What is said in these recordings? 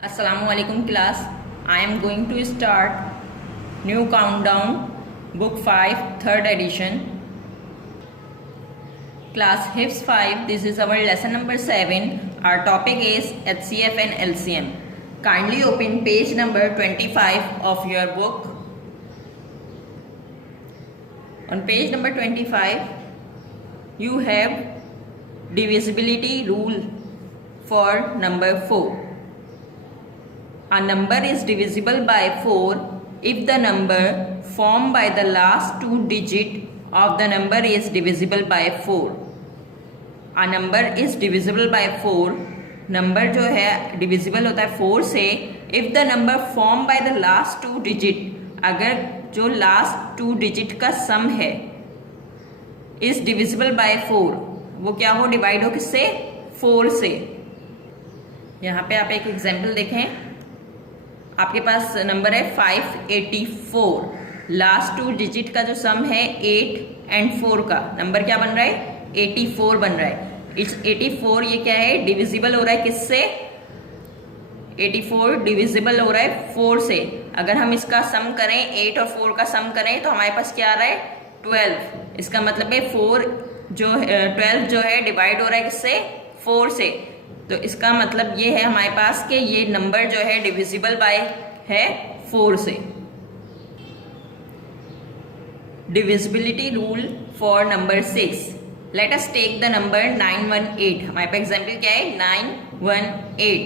Assalamualaikum class. I am going to start new countdown book 5 third edition. Class HIFS 5. This is our lesson number 7. Our topic is HCF and LCM. Kindly open page number 25 of your book. On page number 25 you have divisibility rule for number 4. A number is divisible by 4 if the number formed by the last two digit of the number is divisible by 4. A number is divisible by 4. Number जो है divisible होता है 4 से if the number formed by the last two digit, अगर जो last two digit का सम है is divisible by 4, वो क्या हो, डिवाइड हो किससे, 4 से. यहाँ पे आप एक एग्जाम्पल देखें. आपके पास नंबर है 584. लास्ट टू डिजिट का जो सम है 8 and 4 का नंबर क्या बन रहा है, 84 बन रहा है. इट्स 84 ये क्या है, डिविजिबल हो रहा है किससे, 84 डिविजिबल हो रहा है 4 से. अगर हम इसका सम करें, 8 और 4 का सम करें तो हमारे पास क्या आ रहा है, 12. इसका मतलब है 12 जो है डिवाइड हो रहा है किससे, 4 से. तो इसका मतलब ये है हमारे पास कि ये नंबर जो है डिविजिबल बाय है 4 से. Divisibility rule for number 6. Let us take the number 918. हमारे पास एग्जाम्पल क्या है, 918.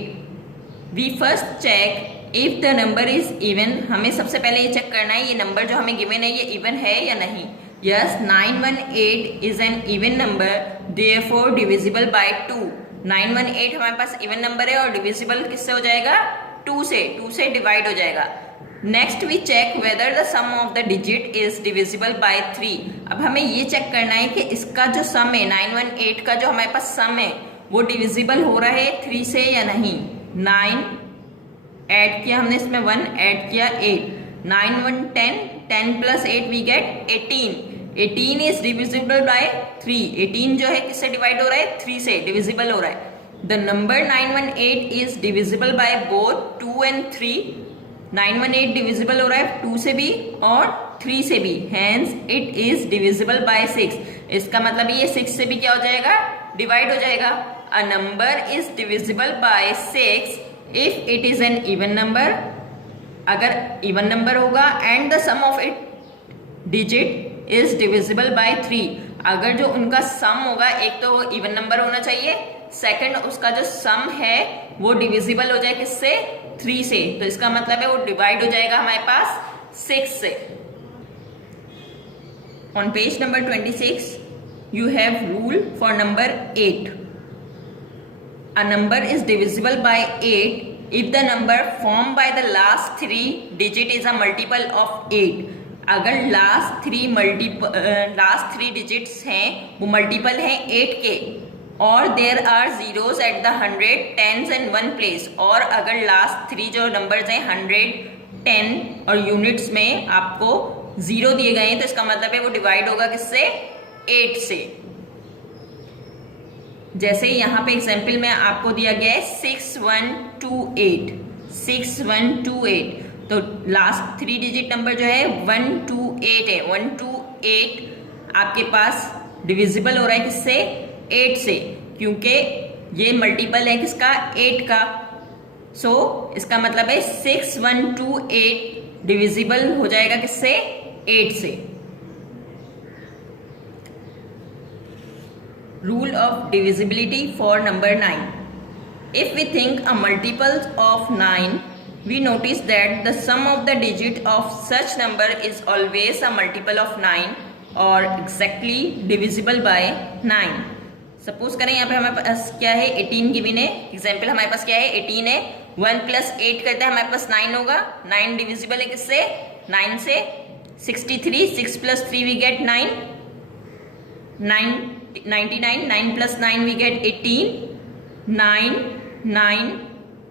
We first check if the number is even. हमें सबसे पहले ये चेक करना है ये नंबर जो हमें गिवन है ये इवन है या नहीं. Yes, 918 is an even number, therefore divisible by 2. 918 हमारे पास इवन नंबर है और डिविजिबल किससे हो जाएगा, 2 से डिवाइड हो जाएगा. Next we check whether the sum of the digit is divisible by 3. अब हमें ये चेक करना है कि इसका जो सम है 918 का जो हमारे पास सम है वो डिविजिबल हो रहा है 3 से या नहीं. 9 ऐड किया हमने, इसमें 1 ऐड किया 8. 9 1 10, 10 plus 8 we get 18. 18 is divisible by 3. 18 जो है किससे डिवाइड हो रहा है, 3 से डिविजिबल हो रहा है. The number 918 is divisible by both 2 and 3. 918 divisible हो रहा है 2 से भी और 3 से भी, hence it is divisible by 6. इसका मतलब ये 6 से भी क्या हो जाएगा, डिवाइड हो जाएगा. A number is divisible by 6 if it is an even number, अगर इवन नंबर होगा, and the sum of it digit is divisible by 3. अगर जो उनका सम होगा, एक तो वो इवन नंबर होना चाहिए, सेकंड उसका जो सम है वो डिविजिबल हो जाए किससे, 3 से. तो इसका मतलब है वो डिवाइड हो जाएगा हमारे पास 6 से. On page number 26 you have rule for number 8. A number is divisible bye 8 if the number form by the last 3 digit is a multiple of 8. अगर लास्ट थ्री डिजिट्स हैं वो मल्टीपल हैं 8 के, और there are zeros at the 100, 10s and 1 place. और अगर last 3 जो numbers हैं 100, 10 और यूनिट्स में आपको 0 दिए गए हैं, तो इसका मतलब है वो डिवाइड होगा किससे, 8 से. जैसे यहाँ पे एग्जाम्पल में आपको दिया गया है 6128. 6128 तो लास्ट 3 डिजिट नंबर जो है 128 है. 128 आपके पास डिविजिबल हो रहा है किससे, 8 से, क्योंकि ये मल्टीपल है किसका, 8 का. सो इसका मतलब है 6128 डिविजिबल हो जाएगा किससे, 8 से. Rule of divisibility for number 9. If we think a multiple of 9, we notice that the sum of the digit of such number is always a multiple of 9 or exactly divisible by 9. Suppose करें यहाँ पे हमारे पास क्या है, 18 given है. Example हमारे पास क्या है, 18 है. 1 प्लस 8 करते हैं हमारे पास 9 होगा. 9 डिविजिबल है किससे, 9 से. 63, 6 plus 3 we get 9. 99, 9 plus 9 we get 18. 9, 9,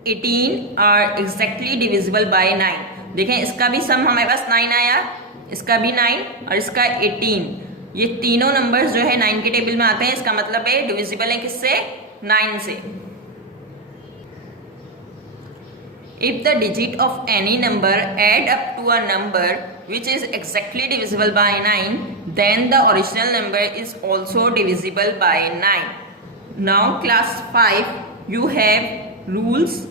18 are exactly divisible by 9. देखें इसका भी सम हमारे पास 9 आया, इसका भी 9 और इसका 18. ये तीनों नंबर्स जो है 9 के टेबल में आते हैं. इसका मतलब है डिविजिबल है किससे, 9 से. If the digit of any number add up to a number which is exactly divisible by 9, then the original number is also divisible by 9. Now class 5, you have rules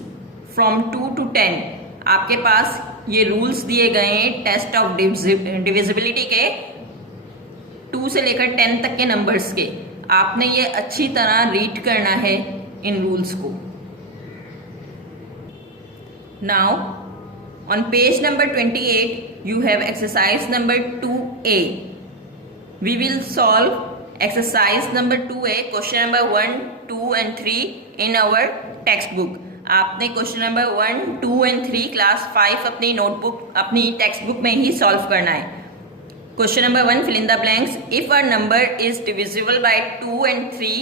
from 2 to 10. आपके पास ये rules दिए गए हैं test of divisibility के 2 से लेकर 10 तक के नंबर्स के. आपने ये अच्छी तरह रीड करना है इन रूल्स को. Now on page number 28 you have exercise number 2a. We will solve exercise number 2a, question number 1, 2 and 3 in our textbook. आपने क्वेश्चन नंबर 1, 2 and 3 क्लास 5 अपनी नोटबुक अपनी टेक्स्ट बुक में ही सॉल्व करना है. Question number 1, fill in the blanks. If a number is divisible by 2 and 3,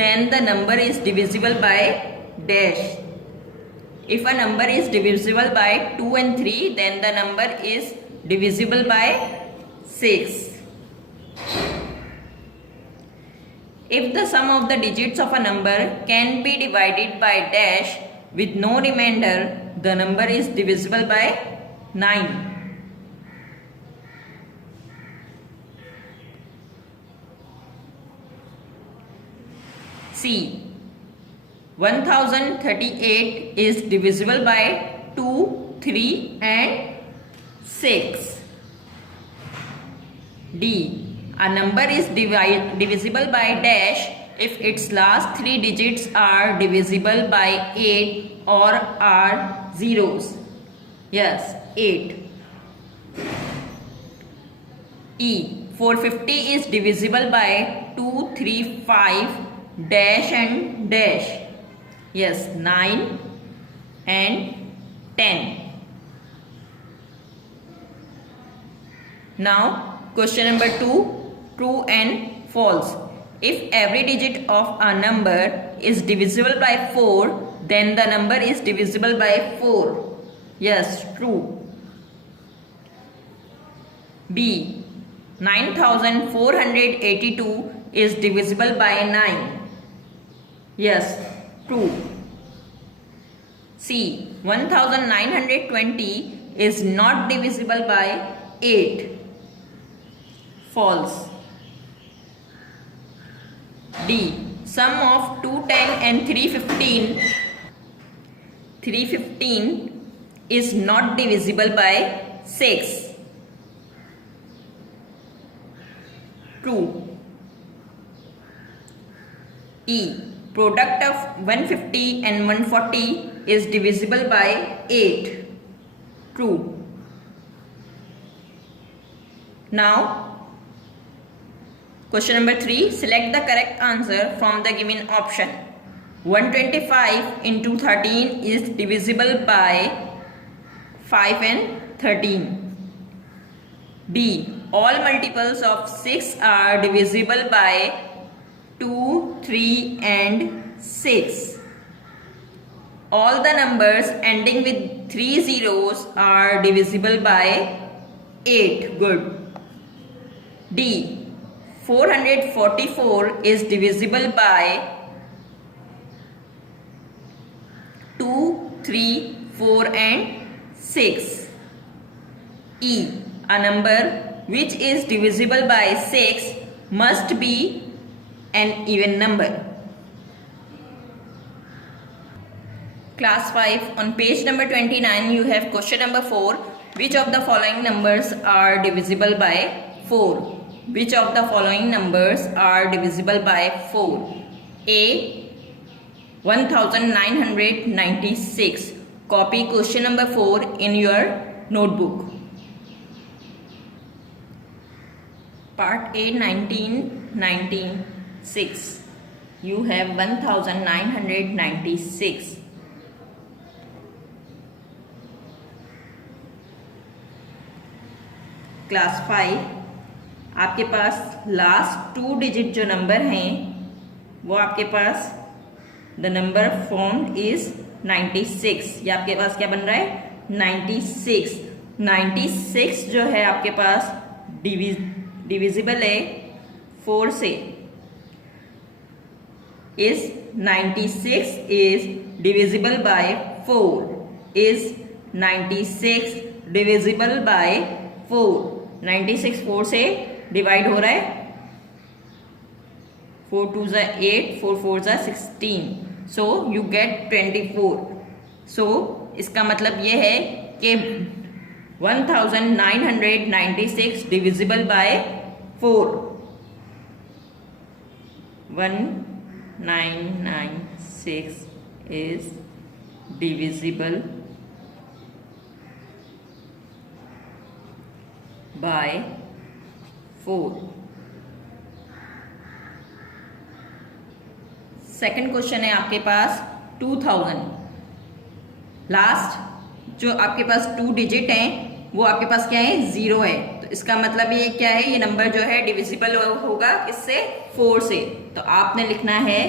then the number is divisible by dash. If a number is divisible by 2 and 3, then the number is divisible by 6. If the sum of the digits of a number can be divided by dash with no remainder, the number is divisible by 9. C. 1038 is divisible by 2, 3 and 6. D. A number is divisible by dash if its last 3 digits are divisible by 8 or are zeros. Yes, 8. E. 450 is divisible by 2, 3, 5 dash and dash. Yes, 9 and 10. Now question number 2, true and false. If every digit of a number is divisible by 4, then the number is divisible by 4. Yes, true. B. 9482 is divisible by 9. Yes, true. C. 1920 is not divisible by 8. False. D. Sum of 210 and 315 is not divisible by 6. True. E. Product of 150 and 140 is divisible by 8. True. Now question number 3, select the correct answer from the given option. 125 into 13 is divisible by 5 and 13. B. All multiples of 6 are divisible by 2, 3 and 6. All the numbers ending with 3 zeros are divisible by 8. Good. D. 444 is divisible by 2, 3, 4 and 6. E. A number which is divisible by 6 must be an even number. Class 5, on page number 29 you have question number 4. Which of the following numbers are divisible by 4? Which of the following numbers are divisible by 4? A. 1996. Copy question number 4 in your notebook. Part A, 1996. You have 1996. Class 5, आपके पास last 2 digit जो number हैं वो आपके पास the number formed is 96. ये आपके पास क्या बन रहा है 96. 96 जो है आपके पास डिविजिबल है 4 से. Is 96 is divisible bye 4. is 96 divisible by 4. 96 4 से डिवाइड हो रहा है. 4 2 जा 8, 4 4 जा 16. So you get 24. सो इसका मतलब ये है कि 1996 divisible by 4. 1996 is divisible by 4. Second question है आपके पास 2000. लास्ट जो आपके पास 2 डिजिट हैं वो आपके पास क्या है, 0 है. तो इसका मतलब ये क्या है, ये नंबर जो है डिविजिबल होगा किससे, 4 से. तो आपने लिखना है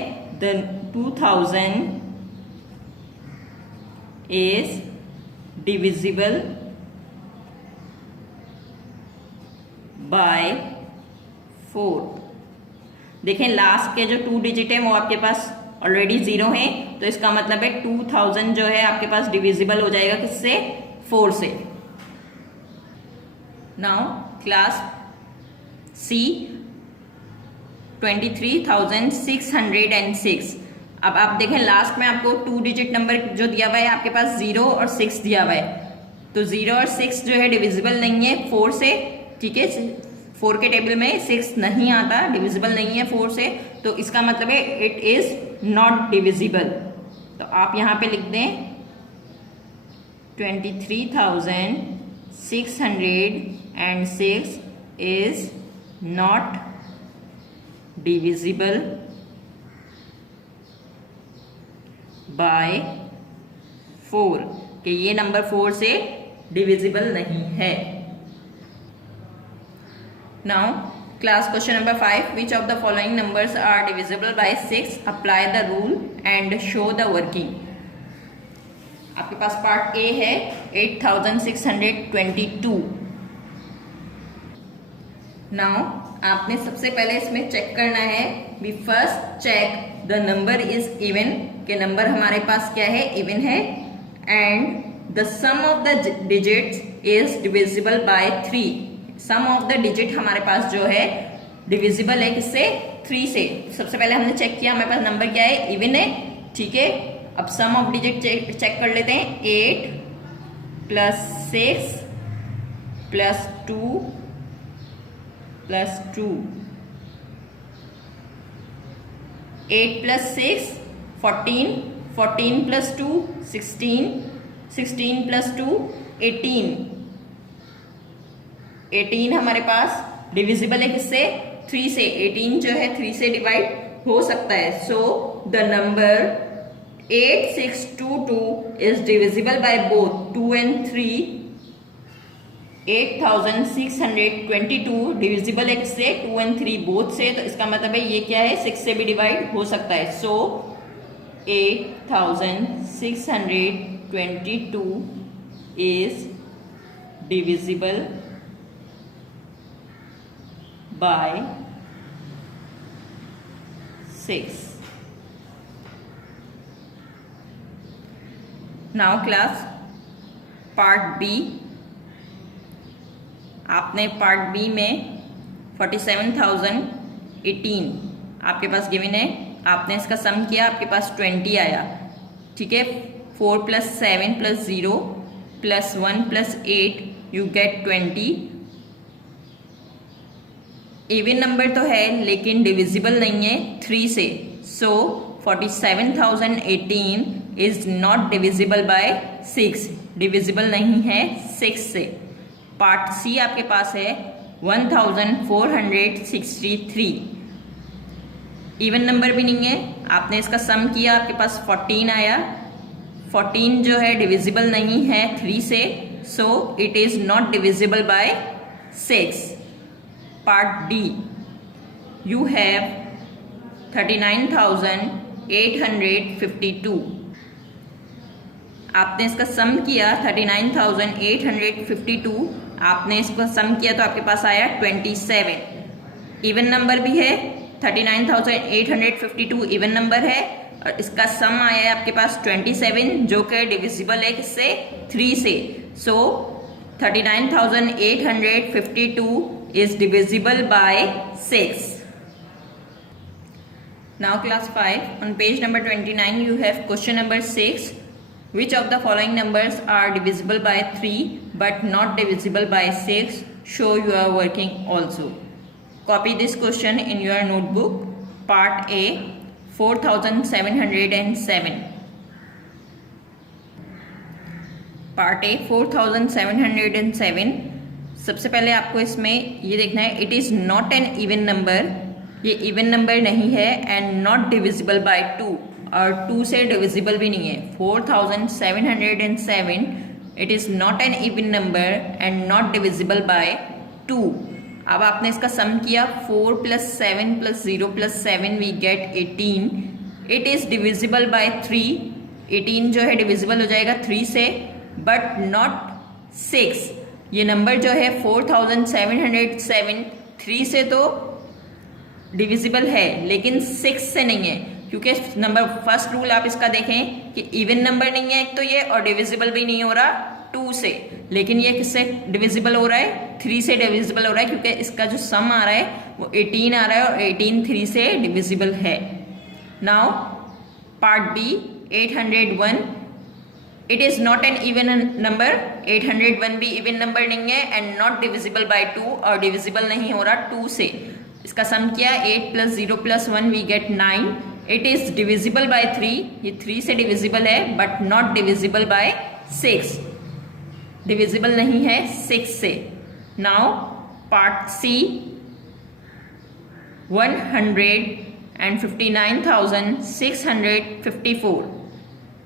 द 2000 इज डिविजिबल बाय 4. देखें लास्ट के जो 2 डिजिट है वो आपके पास ऑलरेडी 0 है. तो इसका मतलब है 2000 जो है आपके पास डिविजिबल हो जाएगा किससे, 4 से. Now class C 23,606. अब आप देखें लास्ट में आपको 2 डिजिट नंबर जो दिया हुआ है आपके पास 0 और 6 दिया हुआ है. तो 0 और 6 जो है डिविजिबल नहीं है 4 से. ठीक है, 4 के टेबल में 6 नहीं आता, डिविजिबल नहीं है 4 से. तो इसका मतलब है इट इज नॉट डिविजिबल. तो आप यहाँ पे लिख दें 23,606 इज नॉट डिविजिबल बाय 4, कि ये नंबर 4 से डिविजिबल नहीं है. Now class question number 5, which of the following numbers are divisible by 6? Apply the rule and show the working. आपके पास पार्ट ए है 8622. Now आपने सबसे पहले इसमें चेक करना है, we first check the number is even, के नंबर हमारे पास क्या है, इवन है. and the sum of the digits is divisible by 3. Sum of the digit हमारे पास जो है डिविजिबल है किससे, 3 से. सबसे पहले हमने चेक किया हमारे पास नंबर क्या है, इवन है. ठीक है, अब सम ऑफ डिजिट चेक कर लेते हैं. 8 + 6 + 2 + 2. 8 + 6 14, 14 + 2 16, 16 + 2 18. 18 हमारे पास डिविजिबल है किससे, 3 से. 18 जो है 3 से डिवाइड हो सकता है. So the number 8622 is divisible by both 2 and 3. 8622 divisible है किससे, 2 and 3 बोथ से. तो इसका मतलब है ये क्या है, 6 से भी डिवाइड हो सकता है. सो 8622 is divisible by 6. Now class part B. आपने पार्ट बी में 47,018 आपके पास गिवन है. आपने इसका सम किया, आपके पास 20 आया. ठीक है, 4 + 7 + 0 + 1 + 8 यू गेट 20. इवन नंबर तो है लेकिन डिविजिबल नहीं है 3 से. सो 47,018 is not divisible by 6. Divisible नहीं है 6 से. पार्ट सी आपके पास है 1463. इवन नंबर भी नहीं है. आपने इसका सम किया, आपके पास 14 आया. 14 जो है डिविजिबल नहीं है 3 से. So it is not divisible by 6. Part D, you have 39,852. आपने इसका सम किया 39,852. आपने इसको सम किया तो आपके पास आया 27. इवन नंबर भी है 39,852 इवन नंबर है. और इसका सम आया है आपके पास 27 जो कि डिविजिबल है किससे 3 से. सो 39,852 is divisible by 6. Now class 5 on page number 29 you have question number 6. Which of the following numbers are divisible by 3 but not divisible by 6? Show your working also. Copy this question in your notebook. Part A 4707. Part A 4707. सबसे पहले आपको इसमें ये देखना है it is not an even number, ये even number नहीं है, एंड नॉट डिविजिबल बाय 2 और 2 से डिविजिबल भी नहीं है. 4707 it is not an even number and not divisible by 2. अब आपने इसका सम किया 4 + 7 + 0 + 7 we get 18. It is divisible by 3. 18 जो है डिविजिबल हो जाएगा 3 से बट नॉट 6. ये नंबर जो है 4707 3 से तो डिविजिबल है लेकिन 6 से नहीं है, क्योंकि नंबर फर्स्ट रूल आप इसका देखें कि इवन नंबर नहीं है एक तो ये, और डिविजिबल भी नहीं हो रहा 2 से, लेकिन ये किससे डिविजिबल हो रहा है 3 से डिविजिबल हो रहा है, क्योंकि इसका जो सम आ रहा है वो 18 आ रहा है और 18 3 से डिविजिबल है. Now part B 801. It is not an even number. 801 भी इवन नंबर नहीं है एंड नॉट डिविजिबल बाय 2 और डिविजिबल नहीं हो रहा 2 से. इसका सम किया 8 + 0 + 1 we get 9. It is divisible by 3. ये 3 से डिविजिबल है but not divisible by 6. Divisible नहीं है 6 से. Now part C 159,654.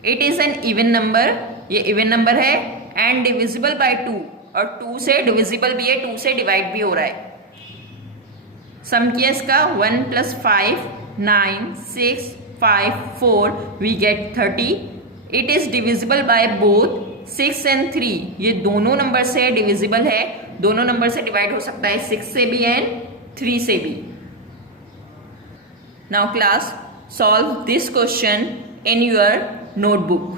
It is an even number. ये इवन नंबर है एंड डिविजिबल बाय 2 और 2 से डिविजिबल भी है, 2 से डिवाइड भी हो रहा है. सम किया इसका 1 + 5 9 6 5 4 we get 30. It is divisible by both 6 and 3. ये दोनों नंबर से डिविजिबल है, दोनों नंबर से डिवाइड हो सकता है 6 से भी एंड 3 से भी. Now class solve this question in your notebook.